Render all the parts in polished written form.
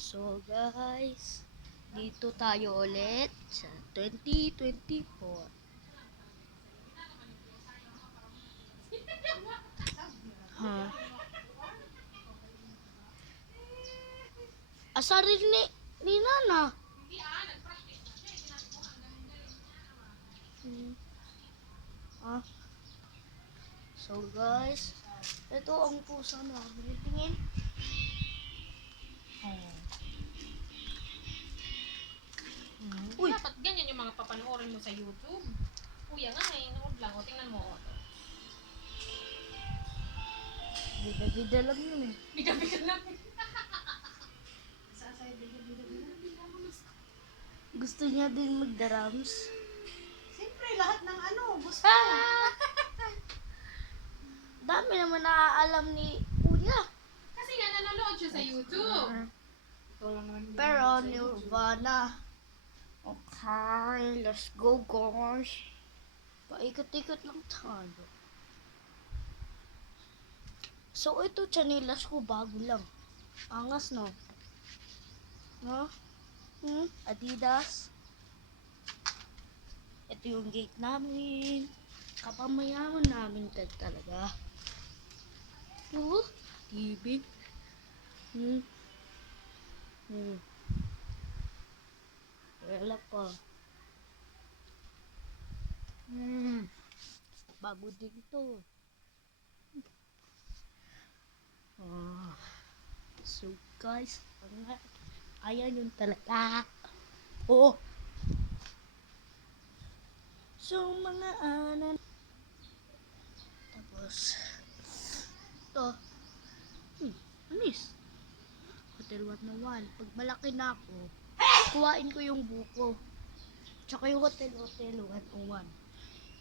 So guys, dito tayo ulit sa 2024. Ha? Asa rin ni Nana? Ah. So guys, ito ang pusa namin. Tingin. Oh. Uy, Dapat ganyan yung mga papanoorin mo sa YouTube. Kuya nga eh, nood lang. O, tingnan mo. bida-bida lang yun eh. Bida-bida lang. Gusto niya din mag-drums. Siyempre, lahat ng gusto. Dami naman naaalam ni Kuya. Kasi nga nanonood siya sa YouTube. Pero Nirvana. Okay, let's go guys. Paikot-ikot lang tayo. So ito chanilas ko bago lang. Angas no? No? Adidas. Ito yung gate namin. Kapamayaman namin talaga. TV. Wala pa. Bago din to. So guys, ayan yung talaga. Oh. So mga anan. Tapos to. Anis. Hotel 101. Pag malaki na ako, kuhain ko yung buko. Tsaka yung Hotel 101.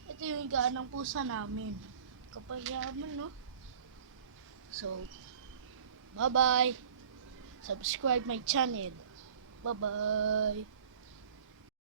Ito yung higaan ng pusa namin. Kapayaman, no? So, bye-bye. Subscribe my channel. Bye-bye.